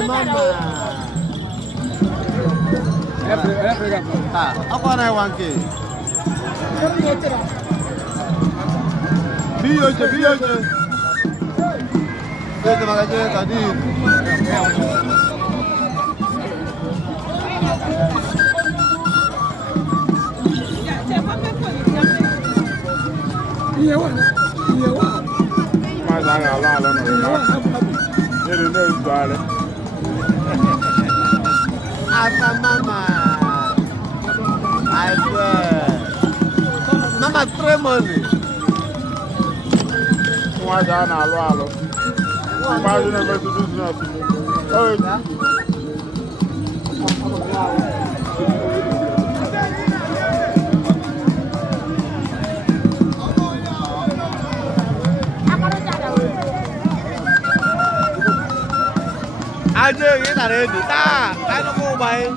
mama. Apa na wanke? Biyoje. Kita makanya tadi. Mas olha lá, não. Ele não vale. Apa mama? I swear. Mama tremoli. Mas já na alo. Mas não vai tudo isso. Oi. Anh ơi, cái thằng này ta, ai nó mua mày?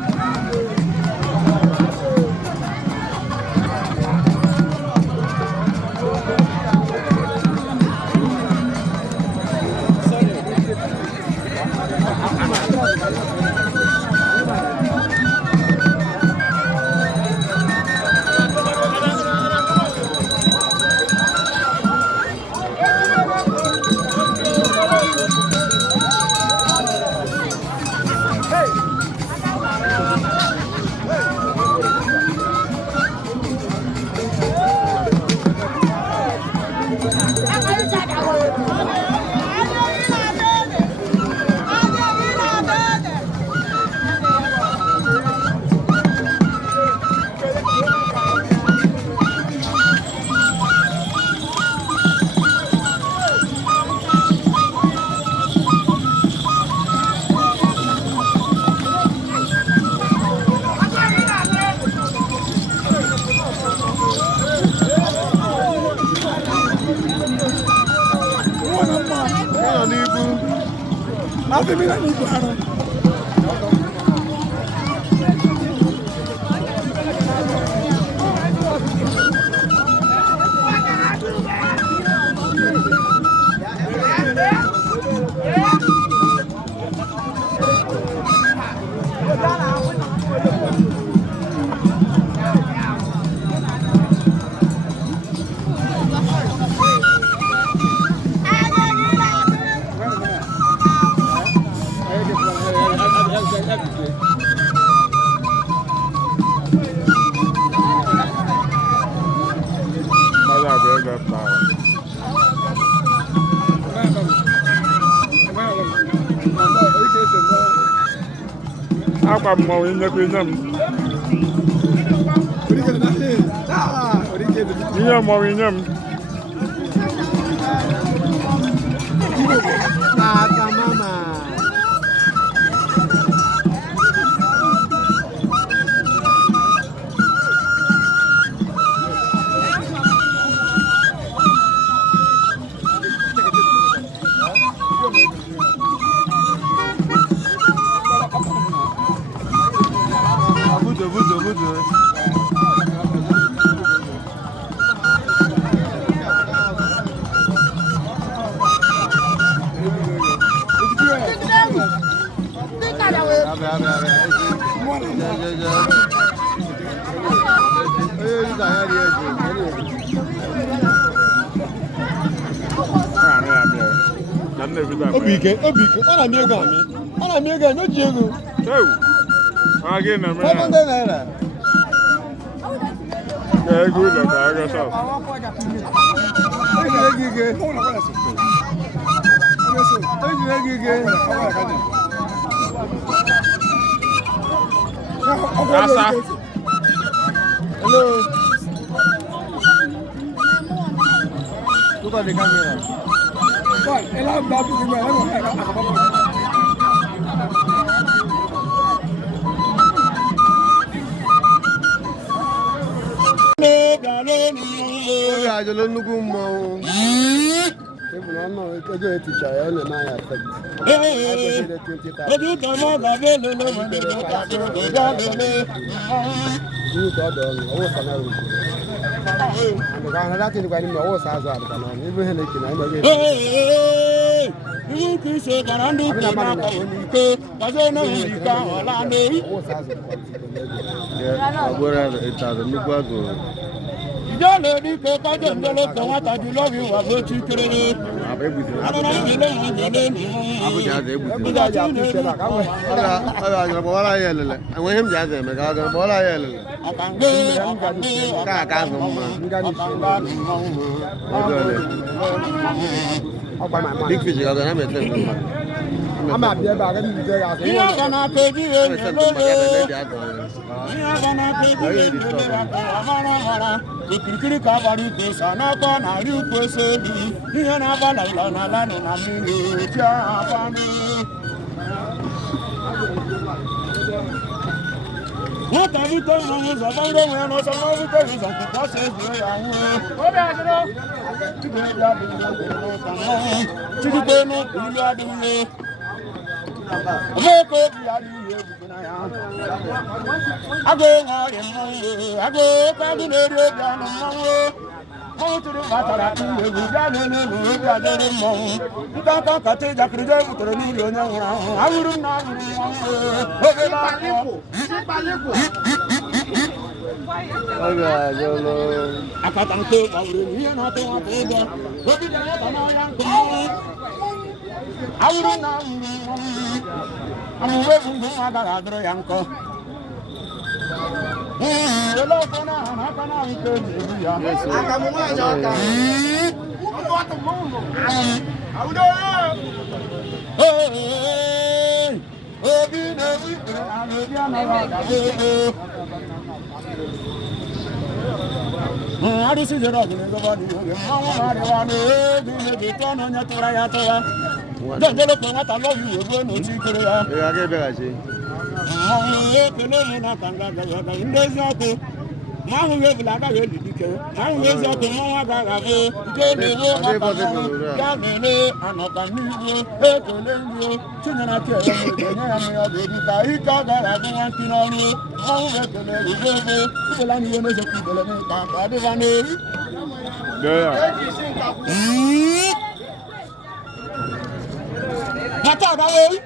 Apa mau ini pinjam? Iya mau pinjam. Kata mama. Budu. Obike, ọ na-amị ego amị. Ọ na-amị ego amị, o ji ego. Again, I'm naira. Ego ụlọ ka aga south. Asa. Hello. Look at the camera. Oge ajọlọ nnukwu mmọnwụ. Ebụ na ọnụ ego etichara ya na anaghị afekt. Ojú kan náà bàbá èlò ló mọ̀ nínú kàdé ìjà lélẹ̀. Ní ìtọ́ ọ̀dọ̀ ọ̀nà owó sànà rẹ̀. Àdùkà àwọn aláàtì nípa ẹni mi ọwọ́ sàázọ àdùkà náà ní ibi hẹ́nẹ̀kì náà ẹgbẹ́ iwu ka iso gara ndị ụka na-akọwo n'iko ọzọ na iko ahụ ọla n'oyi ijele dike kaje njele ka nwata ji lọbi ụwa bụ otu ikerere anụrụ njele ha njele Big fish ga na mete. ama bia ba ga ni je ya so ya kana pe ji e lo ya kana pe ji e lo ya amara mara ikirikiri ka ba ri ko sana ba na ri ko se ni ya na ba la na la na mi ni ja ba ni wọ́n tàbí tó ń rọrùn sọ̀bọ́n lóhùn ẹran sọ́mọ́ wípé ìsọ̀kù tó ṣe é sí àwọn ó bẹ̀rẹ̀ sí lọ. Títí pé inú ìlú adúlé ọmọ èkó bí adúlé òkùnkùn náà yá. Agbo wọn rè mọ́ agbo kágun lórí obi àná mọ́ wọ́n tún ní bàtàrà ìwé jáde nínú obi àdéhùn mọ́ nǹkan kan kàtí ìjàkiri ìbùtòrò ní ìlú onye nwụrụ ahụ awụrụ m na awụrụ oge na-akọ akata nke gbawuru ihe na-atụ nwata ụjọ obi dị nwata n'ọhịa nke awụrụ na awụrụ amụwe bụ mgbe nwa agaghị adịrị ya nkọ ele ọkọ na aha na aka na ahụ nke na-ebu ya obi na-ewu ikpere na obi anaghị agaghị ego arụsị jere ọgụ na-egoba n'ihe mmanwụ na-arịwa n'obi na-ebi tụọ na onye tụra ya tụwa jenjelekpe nwata lọbi uwe ruo n'otu ikere ya mmanwụ ekele mụ na ka nga agaghị agaghị ndị eziọkụ ma ahụghị ebula agaghị eli dike ma ahụghị eziọkụ mmanwụ agaghị abụ ike na-ewe maka mmanwụ ya na-ele anọka n'ihu ekele ndị chinyere aka enye ya nụ ya ga-ebi ka ike agaghị agụ nwa nkị n'ọrụ mmanwụ ekele ebe ebe ụbụla na ihe na-ezokwu ibele ka ọ dịba n'eri Mata agaghị